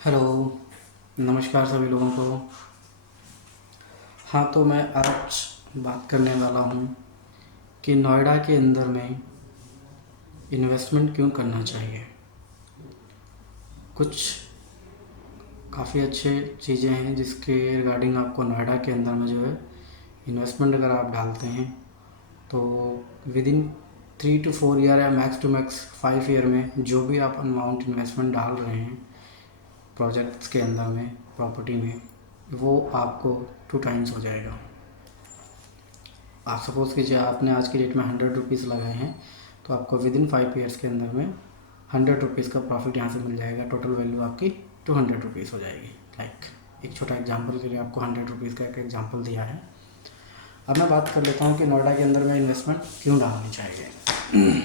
Hello, नमस्कार सभी लोगों को। हाँ, तो मैं आज बात करने वाला हूँ कि नोएडा के अंदर में इन्वेस्टमेंट क्यों करना चाहिए। कुछ काफ़ी अच्छे चीज़ें हैं जिसके रिगार्डिंग आपको नोएडा के अंदर में जो है इन्वेस्टमेंट अगर आप डालते हैं तो विद इन 3 to 4 ईयर या मैक्स टू मैक्स 5 ईयर में जो भी आप अमाउंट इन्वेस्टमेंट डाल रहे हैं प्रोजेक्ट्स के अंदर में, प्रॉपर्टी में, वो आपको 2 टाइम्स हो जाएगा। आप सपोज़ कीजिए आपने आज की डेट में 100 रुपीज़ लगाए हैं तो आपको विद इन 5 ईयर्स के अंदर में 100 रुपीज़ का प्रॉफिट यहाँ से मिल जाएगा। टोटल वैल्यू आपकी 200 रुपीज़ हो जाएगी। एक छोटा एग्जांपल के लिए आपको 100 रुपीज़ का एक एग्जांपल दिया है। अब मैं बात कर लेता हूँ कि नोएडा के अंदर में इन्वेस्टमेंट क्यों डालनी चाहिए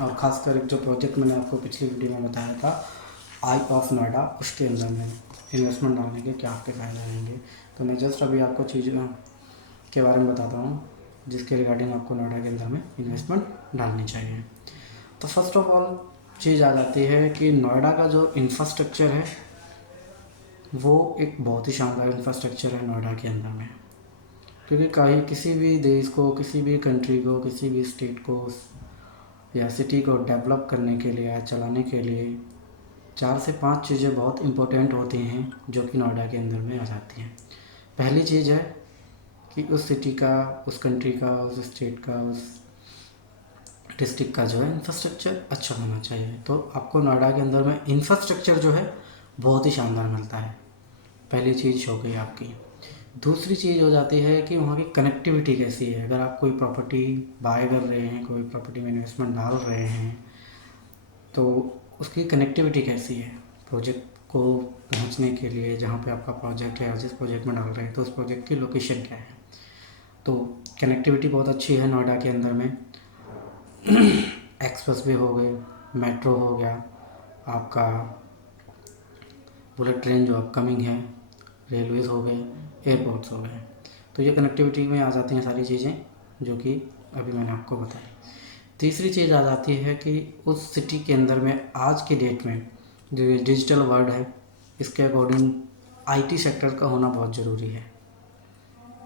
और ख़ासकर एक जो प्रोजेक्ट मैंने आपको पिछली वीडियो में बताया था आई ऑफ नोएडा, उसके अंदर में इन्वेस्टमेंट डालने के क्या आपके फ़ायदे रहेंगे। तो मैं जस्ट अभी आपको चीज़ों के बारे में बताता हूँ जिसके रिगार्डिंग आपको नोएडा के अंदर में इन्वेस्टमेंट डालनी चाहिए। तो फर्स्ट ऑफ ऑल चीज़ आ जाती है कि नोएडा का जो इंफ्रास्ट्रक्चर है वो एक बहुत ही शानदार इंफ्रास्ट्रक्चर है नोएडा के अंदर में। क्योंकि कहीं किसी भी देश को, किसी भी कंट्री को, किसी भी स्टेट को या सिटी को डेवलप करने के लिए या चलाने के लिए 4 से 5 चीज़ें बहुत इम्पोर्टेंट होती हैं जो कि नोएडा के अंदर में आ जाती हैं। पहली चीज़ है कि उस सिटी का, उस कंट्री का, उस स्टेट का, उस डिस्ट्रिक्ट का जो है इंफ्रास्ट्रक्चर अच्छा होना चाहिए। तो आपको नोएडा के अंदर में इंफ्रास्ट्रक्चर जो है बहुत ही शानदार मिलता है। पहली चीज़ हो गई आपकी। दूसरी चीज़ हो जाती है कि वहाँ की कनेक्टिविटी कैसी है। अगर आप कोई प्रॉपर्टी बाय कर रहे हैं, कोई प्रॉपर्टी में इन्वेस्टमेंट डाल रहे हैं तो उसकी कनेक्टिविटी कैसी है प्रोजेक्ट को पहुँचने के लिए। जहाँ पे आपका प्रोजेक्ट है, जिस प्रोजेक्ट में डाल रहे हैं तो उस प्रोजेक्ट की लोकेशन क्या है। तो कनेक्टिविटी बहुत अच्छी है नोएडा के अंदर में। एक्सप्रेस वे हो गए, मेट्रो हो गया, आपका बुलेट ट्रेन जो अपकमिंग है, रेलवेज़ हो गए, एयरपोर्ट्स हो गए। तो ये कनेक्टिविटी में आ जाती हैं सारी चीज़ें जो कि अभी मैंने आपको बताई। तीसरी चीज़ आ जाती है कि उस सिटी के अंदर में आज के डेट में जो ये डिजिटल वर्ल्ड है इसके अकॉर्डिंग आईटी सेक्टर का होना बहुत ज़रूरी है।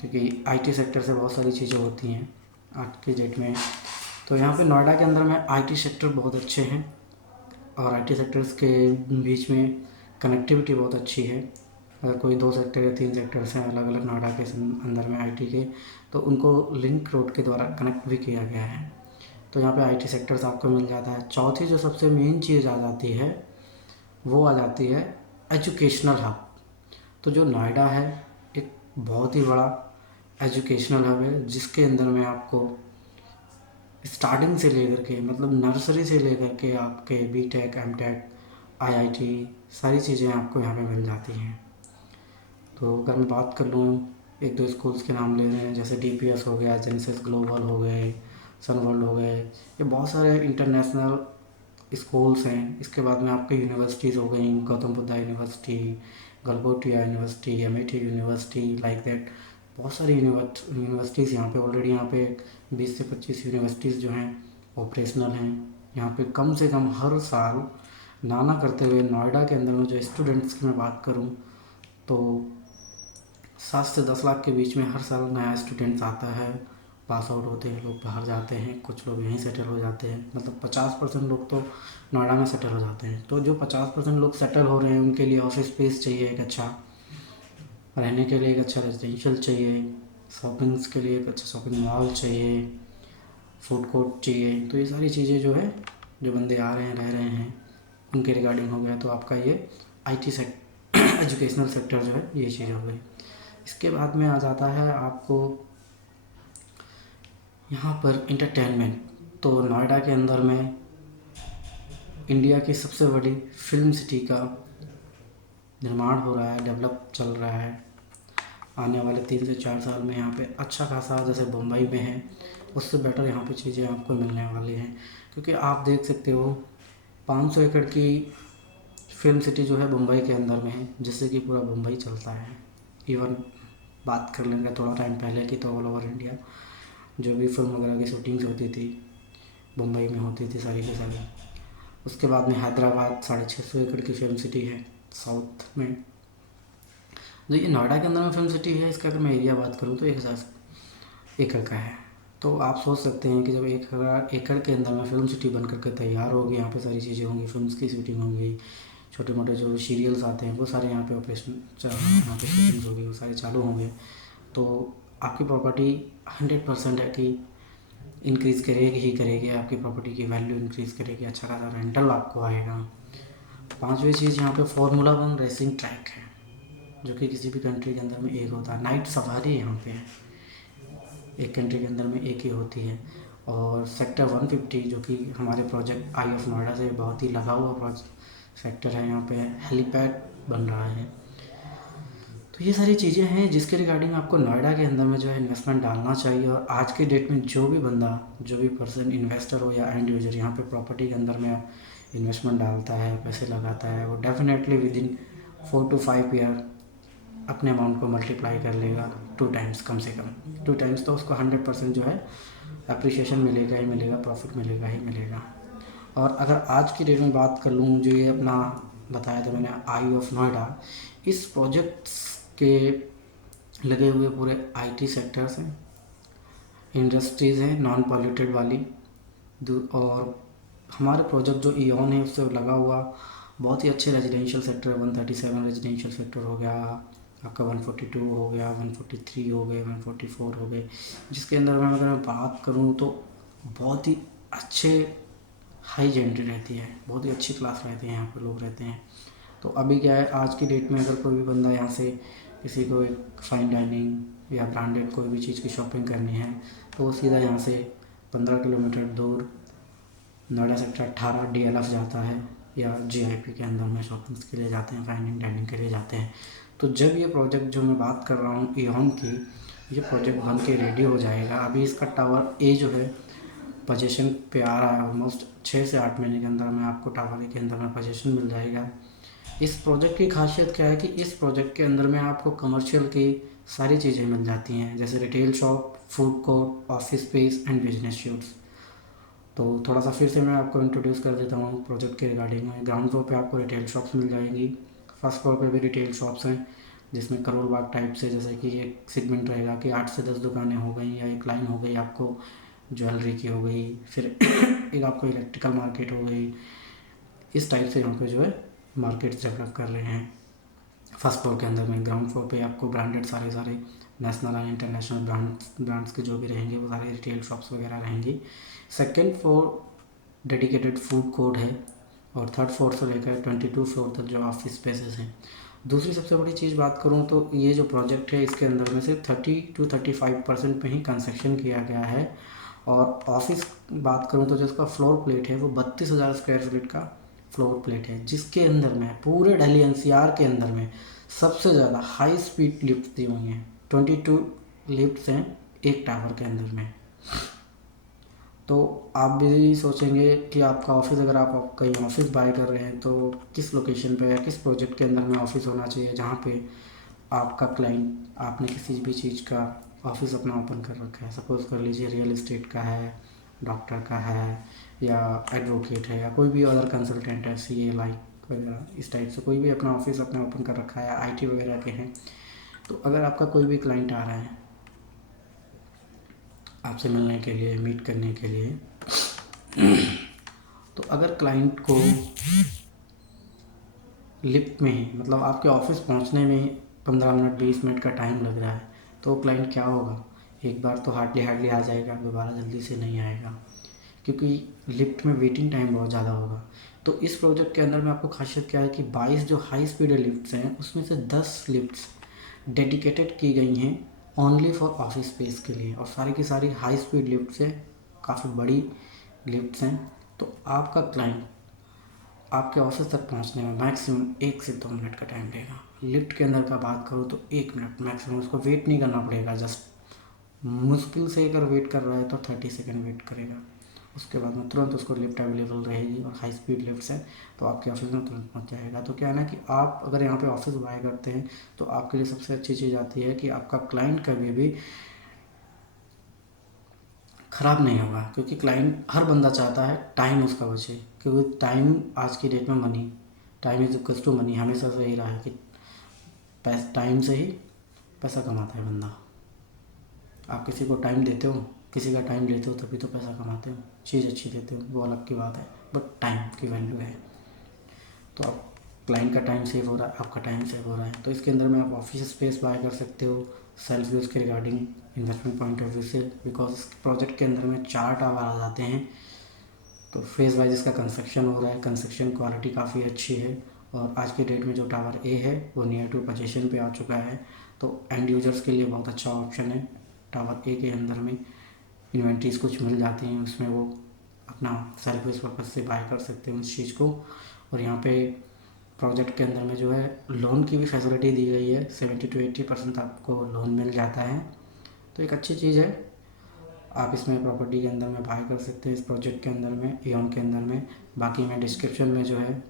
क्योंकि आईटी सेक्टर से बहुत सारी चीज़ें होती हैं आज के डेट में। तो यहाँ पे नोएडा के अंदर में आईटी सेक्टर बहुत अच्छे हैं और आईटी सेक्टर्स के बीच में कनेक्टिविटी बहुत अच्छी है। अगर कोई 2 सेक्टर या 3 सेक्टर्स हैं अलग अलग नोएडा के अंदर में आईटी के, तो उनको लिंक रोड के द्वारा कनेक्ट भी किया गया है। तो यहाँ पे आईटी सेक्टर्स आपको मिल जाता है। चौथी जो सबसे मेन चीज़ आ जाती है वो आ जाती है एजुकेशनल हब। तो जो नोएडा है एक बहुत ही बड़ा एजुकेशनल हब है जिसके अंदर में आपको स्टार्टिंग से लेकर के, मतलब नर्सरी से लेकर के आपके बीटेक, एमटेक, आईआईटी सारी चीज़ें आपको यहाँ पे मिल जाती हैं। तो अगर मैं बात कर लूँ एक दो स्कूल्स के नाम ले रहे हैं जैसे डीपीएस हो गया, जेनेसिस ग्लोबल हो गए, सनवर्ल्ड हो गए, ये बहुत सारे इंटरनेशनल स्कूल्स हैं। इसके बाद में आपके यूनिवर्सिटीज़ हो गई, Gautam Buddha university, Galgotia university, Amity university, like that बहुत सारी यूनिवर्सिटीज़ यहाँ पे ऑलरेडी यहाँ पे 20 से 25 यूनिवर्सिटीज़ जो हैं ऑपरेशनल हैं। यहाँ पे कम से कम हर साल नाना करते हुए नोएडा के अंदर में जो स्टूडेंट्स की मैं बात करूँ तो 7 से 10 लाख के बीच में हर साल नया स्टूडेंट्स आता है, पास आउट होते हैं लोग, बाहर जाते हैं, कुछ लोग यहीं सेटल हो जाते हैं। मतलब 50% लोग तो नोएडा में सेटल हो जाते हैं। तो जो 50% लोग सेटल हो रहे हैं उनके लिए ऑफिस स्पेस चाहिए एक अच्छा, रहने के लिए एक अच्छा रेजिडेंशियल चाहिए, शॉपिंग्स के लिए एक अच्छा शॉपिंग मॉल चाहिए, फूड कोर्ट चाहिए। तो ये सारी चीज़ें जो है जो बंदे आ रहे हैं, रह रहे हैं, उनके रिगार्डिंग हो गया। तो आपका ये आईटी सेक्टर एजुकेशनल सेक्टर जो है ये चीज़ हो गई। इसके बाद में आ जाता है आपको यहाँ पर इंटरटेनमेंट। तो नोएडा के अंदर में इंडिया की सबसे बड़ी फिल्म सिटी का निर्माण हो रहा है, डेवलप चल रहा है। आने वाले 3 से 4 साल में यहाँ पे अच्छा खासा, जैसे मुंबई में है उससे बेटर यहाँ पे चीज़ें आपको मिलने वाली हैं। क्योंकि आप देख सकते हो 500 एकड़ की फिल्म सिटी जो है मुंबई के अंदर में है जिससे कि पूरा मुंबई चलता है। इवन बात कर लेंगे थोड़ा टाइम पहले की तो ऑल ओवर इंडिया जो भी फिल्म वगैरह की शूटिंग्स होती थी मुंबई में होती थी सारी की सारी। उसके बाद में हैदराबाद 650 एकड़ की फिल्म सिटी है साउथ में। जो ये नोएडा के अंदर में फिल्म सिटी है, इसका अगर मैं एरिया बात करूँ तो 1000 एकड़ का है। तो आप सोच सकते हैं कि जब 1000 एकड़ के अंदर में फिल्म सिटी बन करके तैयार होगी, यहाँ पे सारी चीज़ें होंगी, फिल्म्स की शूटिंग होंगी, छोटे मोटे जो सीरियल्स आते हैं वो सारे यहाँ पे ऑपरेशन यहाँ पे शूटिंग्स होगी, वो सारे चालू होंगे। तो आपकी प्रॉपर्टी 100% है कि इंक्रीज़ करेगी ही करेगी, आपकी प्रॉपर्टी की वैल्यू इंक्रीज़ करेगी, अच्छा खासा रेंटल आपको आएगा। पांचवी चीज़ यहाँ पे फार्मूला 1 रेसिंग ट्रैक है, जो कि किसी भी कंट्री के अंदर में एक होता है। नाइट सफारी यहाँ पे है, एक कंट्री के अंदर में एक ही होती है। और सेक्टर 150 जो कि हमारे प्रोजेक्ट आई ऑफ नोएडा से बहुत ही लगा हुआ प्रोजेक्ट सेक्टर है, यहाँ पे हेलीपैड बन रहा है। तो ये सारी चीज़ें हैं जिसके रिगार्डिंग आपको नोएडा के अंदर में जो है इन्वेस्टमेंट डालना चाहिए। और आज के डेट में जो भी बंदा, जो भी पर्सन इन्वेस्टर हो या एंड यूजर यहाँ पे प्रॉपर्टी के अंदर में इन्वेस्टमेंट डालता है, पैसे लगाता है, वो definitely with in 4 to 5 year अपने अमाउंट को मल्टीप्लाई कर लेगा 2 टाइम्स, कम से कम 2 टाइम्स। तो उसको 100% जो है अप्रिशिएशन मिलेगा ही मिलेगा, प्रॉफिट मिलेगा ही मिलेगा। और अगर आज की डेट में बात कर लूँ, जो ये अपना बताया था मैंने आई ऑफ नोएडा, इस प्रोजेक्ट के लगे हुए पूरे आईटी सेक्टर्स हैं, इंडस्ट्रीज़ हैं नॉन पॉल्यूटेड वाली। और हमारे प्रोजेक्ट जो इॉन है उससे लगा हुआ बहुत ही अच्छे रेजिडेंशियल सेक्टर, 137 रेजिडेंशियल सेक्टर हो गया आपका, 142 हो गया, 143 हो गए, 144 हो गए, जिसके अंदर में अगर मैं बात करूँ तो बहुत ही अच्छे हाई जेंट्री रहती है, बहुत ही अच्छी क्लास रहती है, यहाँ पे लोग रहते हैं। तो अभी क्या है, आज की डेट में अगर कोई भी बंदा यहाँ से किसी को एक फाइन डाइनिंग या ब्रांडेड कोई भी चीज़ की शॉपिंग करनी है, तो वो सीधा यहाँ से 15 किलोमीटर दूर नोएडा सेक्टर 18 DLF जाता है, या GIP के अंदर में शॉपिंग्स के लिए जाते हैं, फाइन डाइनिंग के लिए जाते हैं। तो जब ये प्रोजेक्ट जो मैं बात कर रहा हूँ इॉन की, ये प्रोजेक्ट बन के रेडी हो जाएगा, अभी इसका टावर ए जो है पोजीशन पे आ रहा है, ऑलमोस्ट 6 से 8 महीने के अंदर में आपको टावर ए के अंदर में पोजीशन मिल जाएगा। इस प्रोजेक्ट की खासियत क्या है कि इस प्रोजेक्ट के अंदर में आपको कमर्शियल की सारी चीज़ें मिल जाती हैं, जैसे retail shop, food court, office space and business shoots. तो थोड़ा सा फिर से मैं आपको इंट्रोड्यूस कर देता हूँ प्रोजेक्ट के रिगार्डिंग में। ग्राउंड फ्लोर पे आपको रिटेल शॉप्स मिल जाएंगी, फर्स्ट फ्लोर पे भी रिटेल शॉप्स हैं, जिसमें करोड़ बाग टाइप से, जैसे कि एक सेगमेंट रहेगा कि 8 से 10 दुकानें हो गई, या एक लाइन हो गई आपको ज्वेलरी की हो गई, फिर एक आपको इलेक्ट्रिकल मार्केट हो गई। इस टाइप से यहाँ पे जो है मार्केट्स डेवलप कर रहे हैं फर्स्ट फ्लोर के अंदर में। ग्राउंड फ्लोर पे आपको ब्रांडेड सारे नेशनल एंड इंटरनेशनल ब्रांड्स के जो भी रहेंगे वो सारे रिटेल शॉप्स वगैरह रहेंगी। Second floor dedicated food court है, और थर्ड फ्लोर से लेकर 22 फ्लोर तक जो ऑफिस स्पेसेस हैं। दूसरी सबसे बड़ी चीज़ बात करूँ तो ये जो प्रोजेक्ट है इसके अंदर में से 30 to 35% पे ही कंस्ट्रक्शन किया गया है। और ऑफिस बात करूँ तो जो इसका फ्लोर प्लेट है वो 32,000 स्क्वायर फीट का फ्लोर प्लेट है, जिसके अंदर में पूरे दिल्ली NCR के अंदर में सबसे ज़्यादा हाई स्पीड लिफ्ट दी हुई हैं। 22 लिफ्ट्स हैं एक टावर के अंदर में। तो आप भी सोचेंगे कि आपका ऑफिस, अगर आप कहीं ऑफिस बाय कर रहे हैं तो किस लोकेशन पे या किस प्रोजेक्ट के अंदर में ऑफिस होना चाहिए, जहाँ पे आपका क्लाइंट, आपने किसी भी चीज़ का ऑफिस अपना ओपन कर रखा है। सपोज़ कर लीजिए रियल इस्टेट का है, डॉक्टर का है, या एडवोकेट है, या कोई भी अदर कंसल्टेंट है, CA लाइक वगैरह, इस टाइप से कोई भी अपना ऑफिस अपने ओपन कर रखा है, IT वगैरह के हैं। तो अगर आपका कोई भी क्लाइंट आ रहा है आपसे मिलने के लिए, मीट करने के लिए, तो अगर क्लाइंट को लिफ्ट में ही, मतलब आपके ऑफिस पहुंचने में ही 15 मिनट 20 मिनट का टाइम लग रहा है, तो क्लाइंट क्या होगा, एक बार तो हार्डली आ जाएगा, दोबारा जल्दी से नहीं आएगा, क्योंकि लिफ्ट में वेटिंग टाइम बहुत ज़्यादा होगा। तो इस प्रोजेक्ट के अंदर में आपको खासियत क्या है कि 22 जो हाई स्पीड लिफ्ट्स हैं उसमें से 10 लिफ्ट्स डेडिकेटेड की गई हैं ओनली फॉर ऑफिस स्पेस के लिए, और सारी की सारी हाई स्पीड लिफ्ट्स हैं, काफ़ी बड़ी लिफ्ट्स हैं। तो आपका क्लाइंट आपके ऑफिस तक पहुंचने में मैक्सिमम 1 से 2 मिनट का टाइम लेगा। लिफ्ट के अंदर का बात करूँ तो 1 मिनट मैक्सिमम, उसको वेट नहीं करना पड़ेगा, जस्ट मुश्किल से अगर वेट कर रहा है तो 30 सेकेंड वेट करेगा, उसके बाद में तुरंत उसको लिफ्ट अवेलेबल रहेगी, और हाई स्पीड लिफ्ट्स है तो आपके ऑफिस में तुरंत पहुंच जाएगा। तो क्या है ना कि आप अगर यहाँ पे ऑफिस बाय करते हैं तो आपके लिए सबसे अच्छी चीज़ आती है कि आपका क्लाइंट कभी भी ख़राब नहीं होगा, क्योंकि क्लाइंट, हर बंदा चाहता है टाइम उसका बचे, क्योंकि टाइम आज की डेट में money time is equals to money, हमेशा से यही रहा है कि टाइम से ही पैसा कमाता है बंदा। आप किसी को टाइम देते हो, किसी का टाइम लेते हो तभी तो पैसा कमाते हो। चीज़ अच्छी देते हो वो अलग की बात है, बट टाइम की वैल्यू है। तो आप क्लाइंट का टाइम सेव हो रहा है, आपका टाइम सेव हो रहा है। तो इसके अंदर में आप ऑफिस स्पेस बाय कर सकते हो सेल्फ यूज़ के regarding investment point of view से, बिकॉज इस प्रोजेक्ट के अंदर में 4 टावर आ जाते हैं। तो फेज़ वाइज इसका कंस्ट्रक्शन हो रहा है, कंस्ट्रक्शन क्वालिटी काफ़ी अच्छी है। और आज के डेट में जो टावर ए है वो नियर टू पोजीशन पे आ चुका है, तो एंड यूजर्स के लिए बहुत अच्छा ऑप्शन है। टावर ए के अंदर में इन्वेंट्रीज कुछ मिल जाती हैं, उसमें वो अपना सेल्फ यूज़ पर्पज़ से बाय कर सकते हैं उस चीज़ को। और यहाँ पे प्रोजेक्ट के अंदर में जो है लोन की भी फैसिलिटी दी गई है, 70 to 80% आपको लोन मिल जाता है। तो एक अच्छी चीज़ है, आप इसमें प्रॉपर्टी के अंदर में बाय कर सकते हैं इस प्रोजेक्ट के अंदर में, एओन के अंदर में। बाकी मैं डिस्क्रिप्शन में जो है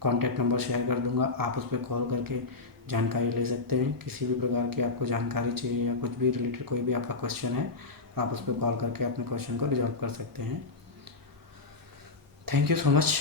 कॉन्टैक्ट नंबर शेयर कर दूंगा, आप उस पर कॉल करके जानकारी ले सकते हैं। किसी भी प्रकार की आपको जानकारी चाहिए या कुछ भी रिलेटेड कोई भी आपका क्वेश्चन है, आप उस पर कॉल करके अपने क्वेश्चन को रिजॉल्व कर सकते हैं। Thank you so much.